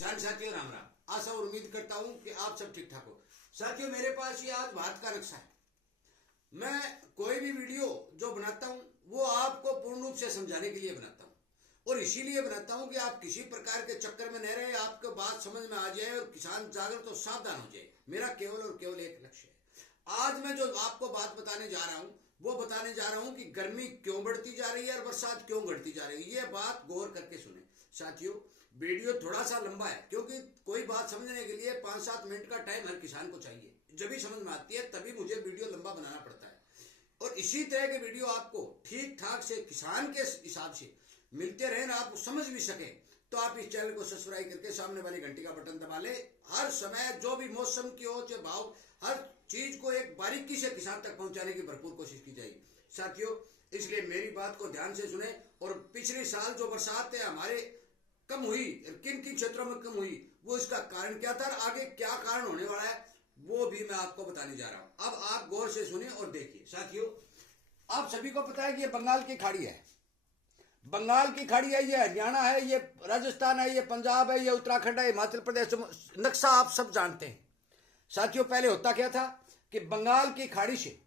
किसान साथियों राम राम। आशा और उम्मीद करता हूं कि आप सब ठीक ठाक हो। साथियों मेरे पास ये आज भारत का नक्शा है। मैं कोई भी वीडियो जो बनाता हूं वो आपको पूर्ण रूप से समझाने के लिए बनाता हूं और इसीलिए बनाता हूं कि आप किसी प्रकार के चक्कर में न रहे, आपको बात समझ में आ जाए और किसान जागरूक तो सावधान हो जाए। मेरा केवल और केवल एक लक्ष्य है। आज मैं जो आपको बात बताने जा रहा हूं वो बताने जा रहा हूं कि गर्मी क्यों बढ़ती जा रही है और बरसात क्यों घटती जा रही है। ये बात गौर करके सुने साथियों। वीडियो थोड़ा सा लंबा है क्योंकि कोई बात समझने के लिए 5-7 मिनट का टाइम हर किसान को चाहिए। जब भी समझ में आती है तभी मुझे वीडियो लंबा बनाना पड़ता है और इसी तरह के वीडियो आपको ठीक ठाक से किसान के हिसाब से मिलते रहे ना, आप समझ भी सके तो आप इस चैनल को सब्सक्राइब करके सामने वाली घंटी का बटन दबा ले। हर समय जो भी मौसम की हो चाहे भाव, हर चीज को एक बारीकी से किसान तक पहुंचाने की भरपूर कोशिश की जाएगी साथियों। इसलिए मेरी बात को ध्यान से सुने। और पिछले साल जो बरसात है हमारे कम हुई, किन किन क्षेत्रों में कम हुई, वो इसका कारण क्या था, आगे क्या कारण होने वाला है, वो भी मैं आपको बताने जा रहा हूं। अब आप गौर से सुने और देखिए साथियों। आप सभी को पता है कि ये बंगाल की खाड़ी है। बंगाल की खाड़ी है, ये हरियाणा है, ये राजस्थान है, ये पंजाब है, ये उत्तराखंड है, हिमाचल प्रदेश। नक्शा आप सब जानते हैं साथियों। पहले होता क्या था कि बंगाल की खाड़ी से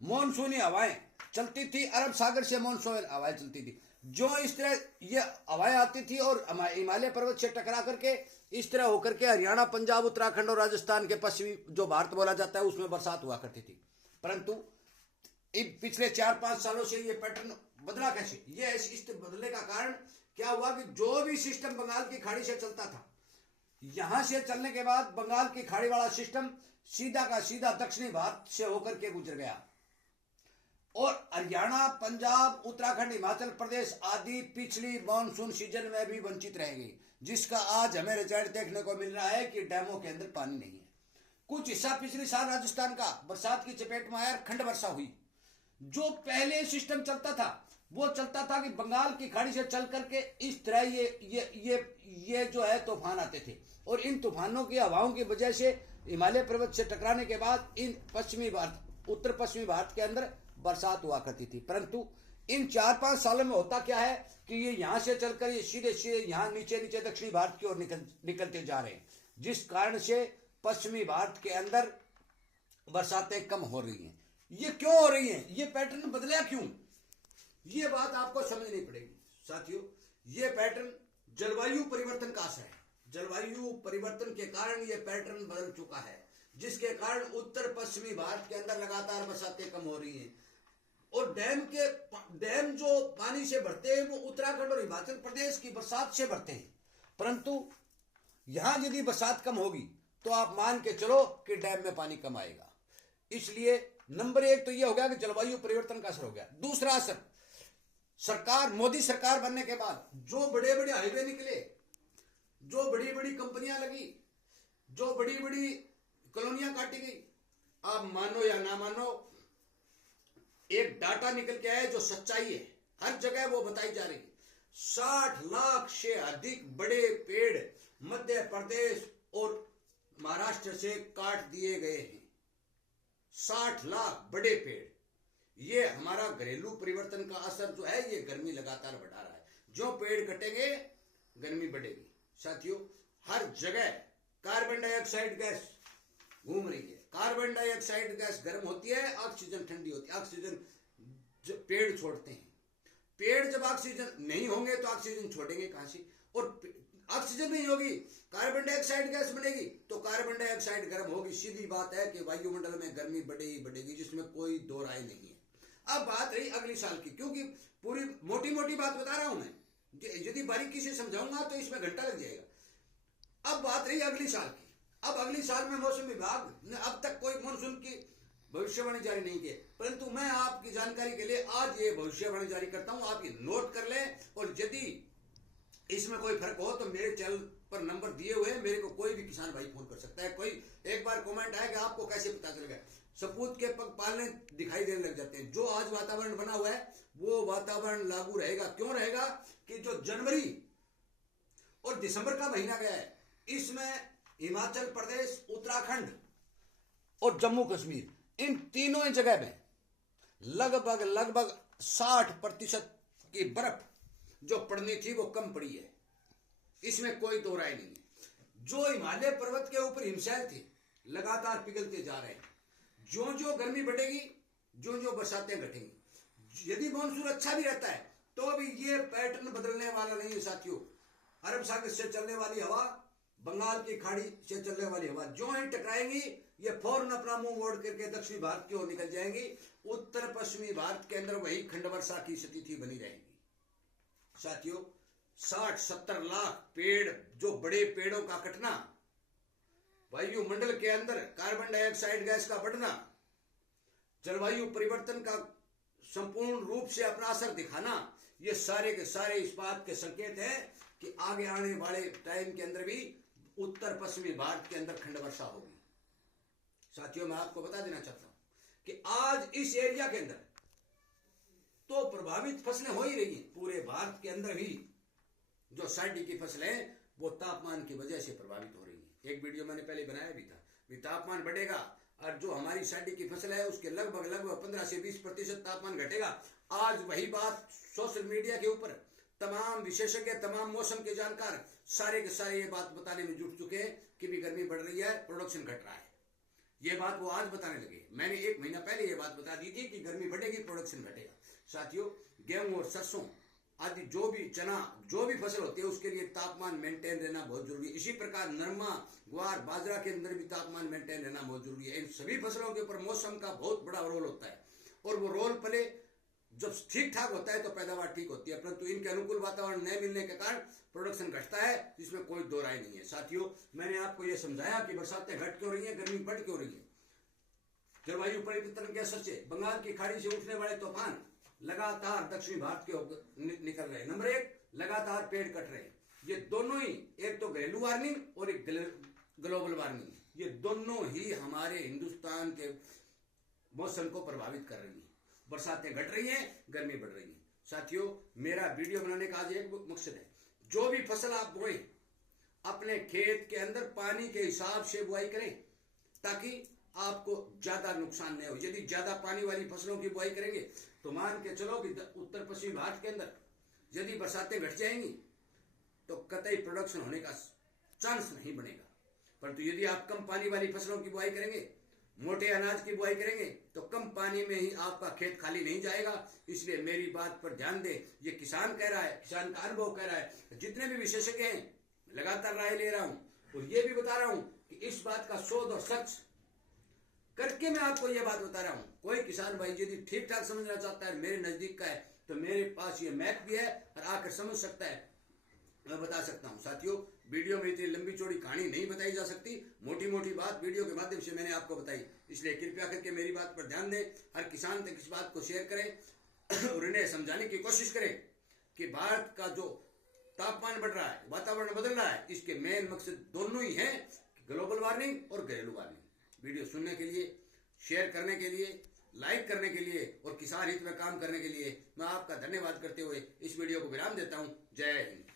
मानसूनी हवाएं चलती थी, अरब सागर से मानसूनी हवाएं चलती थी। जो इस तरह ये हवाएं आती थी और हिमालय पर्वत से टकरा करके इस तरह होकर के हरियाणा, पंजाब, उत्तराखंड और राजस्थान के पश्चिमी जो भारत बोला जाता है उसमें बरसात हुआ करती थी। परंतु पिछले 4-5 सालों से ये पैटर्न बदला कैसे? ये इस बदलने का कारण क्या हुआ कि जो भी सिस्टम बंगाल की खाड़ी से चलता था, यहां से चलने के बाद बंगाल की खाड़ी वाला सिस्टम सीधा का सीधा दक्षिणी भारत से होकर के गुजर गया और हरियाणा, पंजाब, उत्तराखंड, हिमाचल प्रदेश आदि पिछली मानसून सीजन में भी वंचित रहेंगे, जिसका आज हमें रिजल्ट देखने को मिल रहा है कि डैमों के अंदर पानी नहीं है। कुछ हिस्सा पिछले साल राजस्थान का बरसात की चपेट में आया, खंड वर्षा हुई। जो पहले सिस्टम चलता था वो चलता था कि बंगाल की खाड़ी से चल करके इस तरह ये जो है तूफान आते थे और इन तूफानों की हवाओं की वजह से हिमालय पर्वत से टकराने के बाद इन पश्चिमी भारत, उत्तर पश्चिमी भारत के अंदर बरसात हुआ करती थी। परंतु इन 4-5 सालों में होता क्या है कि ये यहां से चलकर ये सीधे सीधे यहां नीचे नीचे दक्षिणी भारत की ओर निकलते जा रहे हैं, जिस कारण से पश्चिमी भारत के अंदर बरसातें कम हो रही हैं। ये क्यों हो रही हैं? ये पैटर्न बदला क्यों? ये बात आपको समझनी पड़ेगी साथियों। ये पैटर्न जलवायु परिवर्तन का असर है। जलवायु परिवर्तन के कारण ये पैटर्न बदल चुका है, जिसके कारण उत्तर पश्चिमी भारत के अंदर लगातार बरसातें कम हो रही हैं और डैम जो पानी से भरते हैं वो उत्तराखंड और हिमाचल प्रदेश की बरसात से भरते हैं। परंतु यहां यदि बरसात कम होगी तो आप मान के चलो कि डैम में पानी कम आएगा। इसलिए नंबर 1 तो यह हो गया कि जलवायु परिवर्तन का असर हो गया। दूसरा असर, सरकार, मोदी सरकार बनने के बाद जो बड़े बड़े हाईवे निकले, जो बड़ी बड़ी कंपनियां लगी, जो बड़ी बड़ी कॉलोनियां काटी गई, आप मानो या ना मानो एक डाटा निकल के आया जो सच्चाई है, हर जगह वो बताई जा रही है। 60 लाख से अधिक बड़े पेड़ मध्य प्रदेश और महाराष्ट्र से काट दिए गए हैं। 60 लाख बड़े पेड़। ये हमारा घरेलू परिवर्तन का असर जो है, ये गर्मी लगातार बढ़ा रहा है। जो पेड़ कटेंगे गर्मी बढ़ेगी साथियों। हर जगह कार्बन डाइऑक्साइड गैस घूम रही है। कार्बन डाइऑक्साइड गैस गर्म होती है, ऑक्सीजन ठंडी होती है। ऑक्सीजन पेड़ छोड़ते हैं। पेड़ जब ऑक्सीजन नहीं होंगे तो ऑक्सीजन छोड़ेंगे कहां से? और ऑक्सीजन नहीं होगी, कार्बन डाइऑक्साइड गैस बनेगी तो कार्बन डाइऑक्साइड गर्म होगी। सीधी बात है कि वायुमंडल में गर्मी बढ़ेगी बढ़ेगी, जिसमें कोई दो राय नहीं है। अब बात रही अगली साल की, क्योंकि पूरी मोटी मोटी बात बता रहा हूं मैं, यदि बारीकी से समझाऊंगा तो इसमें घंटा लग जाएगा। अब बात रही अगली साल की। अब अगली साल में मौसम विभाग ने अब तक कोई मानसून की भविष्यवाणी जारी नहीं की, परंतु मैं आपकी जानकारी के लिए आज ये भविष्यवाणी जारी करता हूं। आप ये नोट कर लें और यदि इसमें कोई फर्क हो तो मेरे चैनल पर नंबर दिए हुए हैं, मेरे को कोई भी किसान भाई फोन कर सकता है। कोई एक बार कमेंट आएगा, आपको कैसे पता चलेगा? सपूत के पग पालने दिखाई देने लग जाते हैं। जो आज वातावरण बना हुआ है वो वातावरण लागू रहेगा। क्यों रहेगा कि जो जनवरी और दिसंबर का महीना गया है, इसमें हिमाचल प्रदेश, उत्तराखंड और जम्मू कश्मीर, इन तीनों जगह में लगभग 60% की बर्फ जो पड़नी थी वो कम पड़ी है। इसमें कोई दो राय नहीं है। जो हिमालय पर्वत के ऊपर हिमशैल थे लगातार पिघलते जा रहे हैं। जो जो गर्मी बढ़ेगी, जो जो बरसातें घटेंगी, यदि मानसून अच्छा भी रहता है तो भी ये पैटर्न बदलने वाला नहीं है साथियों। अरब सागर से चलने वाली हवा, बंगाल की खाड़ी से चलने वाली हवा जो ही टकराएंगी, ये फौरन अपना मुंह मोड़ करके दक्षिणी भारत की ओर निकल जाएंगी। उत्तर पश्चिमी भारत के अंदर वही खंड वर्षा की स्थिति बनी रहेगी साथियों। 60-70 लाख पेड़, जो बड़े पेड़ों का कटना, वायुमंडल के अंदर कार्बन डाइऑक्साइड गैस का बढ़ना, जलवायु परिवर्तन का संपूर्ण रूप से अपना असर दिखाना, ये सारे के सारे इस बात के संकेत हैं कि आगे आने वाले टाइम के अंदर भी उत्तर पश्चिमी भारत के अंदर खंड वर्षा होगी साथियों। मैं आपको बता देना चाहता हूं कि आज इस एरिया के अंदर तो प्रभावित फसलें हो ही रही हैं। पूरे भारत के अंदर भी जो सर्दी की फसलें वो तापमान की वजह से प्रभावित हो रही है। एक वीडियो मैंने पहले बनाया भी था कि तापमान बढ़ेगा और जो हमारी सर्दी की फसल है उसके लगभग 15 से 20% तापमान घटेगा। आज वही बात सोशल मीडिया के ऊपर तमाम विशेषज्ञ, तमाम मौसम के जानकार सारे के सारे ये बात बताने में जुट चुके हैं कि भी गर्मी बढ़ रही है, प्रोडक्शन घट रहा है। ये बात वो आज बताने लगे। मैंने 1 महीना पहले ये बात बता दी थी कि गर्मी बढ़ेगी, प्रोडक्शन घटेगा साथियों। गेहूं और सरसों आदि जो भी चना, जो भी फसल होती है उसके लिए तापमान मेंटेन रहना बहुत जरूरी है। इसी प्रकार नरमा, ग्वार, बाजरा के अंदर भी तापमान मेंटेन रहना बहुत जरूरी है। इन सभी फसलों के ऊपर मौसम का बहुत बड़ा रोल होता है और वो रोल पहले जब ठीक ठाक होता है तो पैदावार ठीक होती है, परंतु इनके अनुकूल वातावरण न मिलने के कारण प्रोडक्शन घटता है, जिसमें कोई दो राय नहीं है साथियों। मैंने आपको यह समझाया कि बरसातें घट क्यों रही है, गर्मी बढ़ क्यों रही है। जलवायु परिवर्तन के असर से बंगाल की खाड़ी से उठने वाले तूफान लगातार दक्षिणी भारत के निकल रहे हैं। नंबर 1, लगातार पेड़ कट रहे हैं। ये दोनों ही, एक तो घरेलू वार्मिंग और एक ग्लोबल वार्मिंग, ये दोनों ही हमारे हिंदुस्तान के मौसम को प्रभावित कर रही है। बरसातें घट रही हैं, गर्मी बढ़ रही है साथियों। मेरा वीडियो बनाने का आज एक मकसद है, जो भी फसल आप बोएं अपने खेत के अंदर पानी के हिसाब से बुआई करें ताकि आपको ज्यादा नुकसान नहीं हो। यदि ज्यादा पानी वाली फसलों की बुआई करेंगे तो मान के चलो कि उत्तर पश्चिमी भारत के अंदर यदि बरसातें घट जाएंगी तो कतई प्रोडक्शन होने का चांस नहीं बनेगा। परंतु यदि आप कम पानी वाली फसलों की बुआई करेंगे, मोटे अनाज की बुआई करेंगे तो कम पानी में ही आपका खेत खाली नहीं जाएगा। इसलिए मेरी बात पर ध्यान दें। ये किसान कह रहा है, किसान का अनुभव कह रहा है। जितने भी विशेषज्ञ हैं लगातार राय ले रहा हूं और ये भी बता रहा हूं कि इस बात का शोध और सच करके मैं आपको यह बात बता रहा हूं। कोई किसान भाई यदि ठीक ठाक समझना चाहता है, मेरे नजदीक का है, तो मेरे पास ये मैप भी है और आकर समझ सकता है, मैं बता सकता हूं साथियों। वीडियो में इतनी लंबी चौड़ी कहानी नहीं बताई जा सकती, मोटी मोटी बात वीडियो के माध्यम से मैंने आपको बताई। इसलिए कृपया करके मेरी बात पर ध्यान दें, हर किसान तक इस बात को शेयर करें और उन्हें समझाने की कोशिश करें कि भारत का जो तापमान बढ़ रहा है, वातावरण बदल रहा है, इसके मेन मकसद दोनों ही हैं, ग्लोबल वार्मिंग और घरेलू वार्मिंग। वीडियो सुनने के लिए, शेयर करने के लिए, लाइक करने के लिए और किसान हित में काम करने के लिए मैं आपका धन्यवाद करते हुए इस वीडियो को विराम देता हूं। जय हिंद।